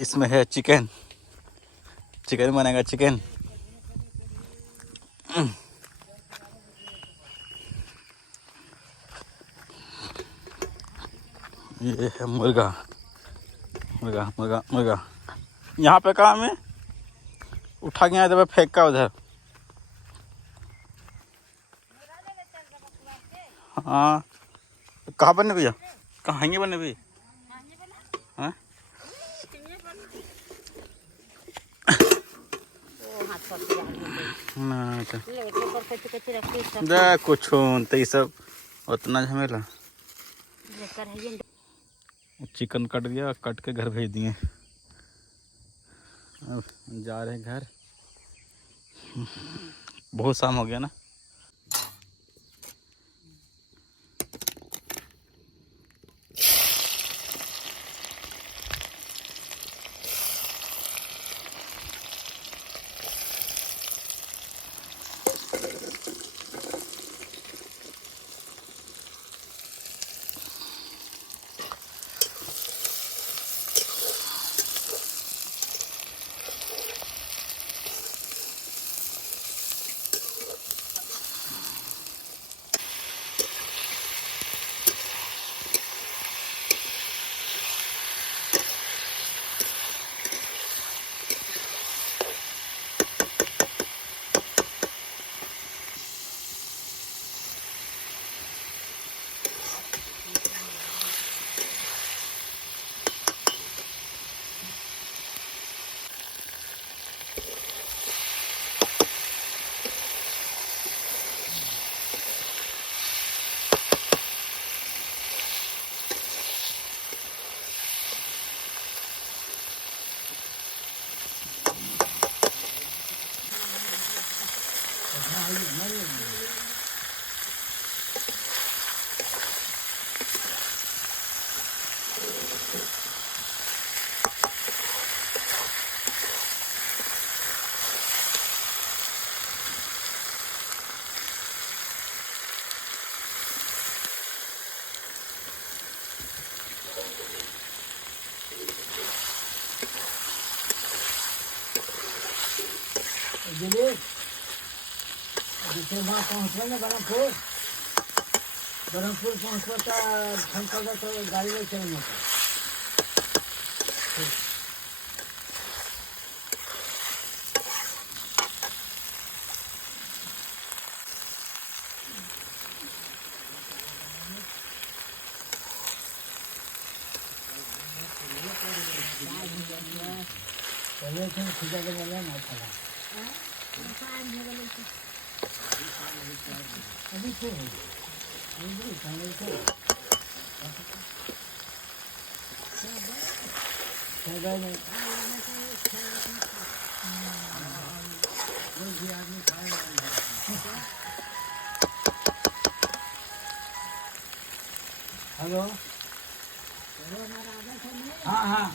इसमें है chicken. Chicken बनेगा चिकन। ये है मुर्गा मुर्गा मुर्गा मुर्गा। यहाँ पे कहाँ में उठा के यहाँ जब फेंक का उधर। हाँ कहाँ बनने भैया, कहाँ ये बनने भैया? हाँ कुछ तो ये सब उतना झमेला। चिकन कट गया, कट के घर भेज दिए। अब जा रहे हैं घर। बहुत शाम हो गया ना। जिसे वहाँ पहुँचना ना बरमपुर पहुँचना तो गाड़ी ले चलना था। पहले खींचा के बोला ना था अभी तो हेलो हाँ हाँ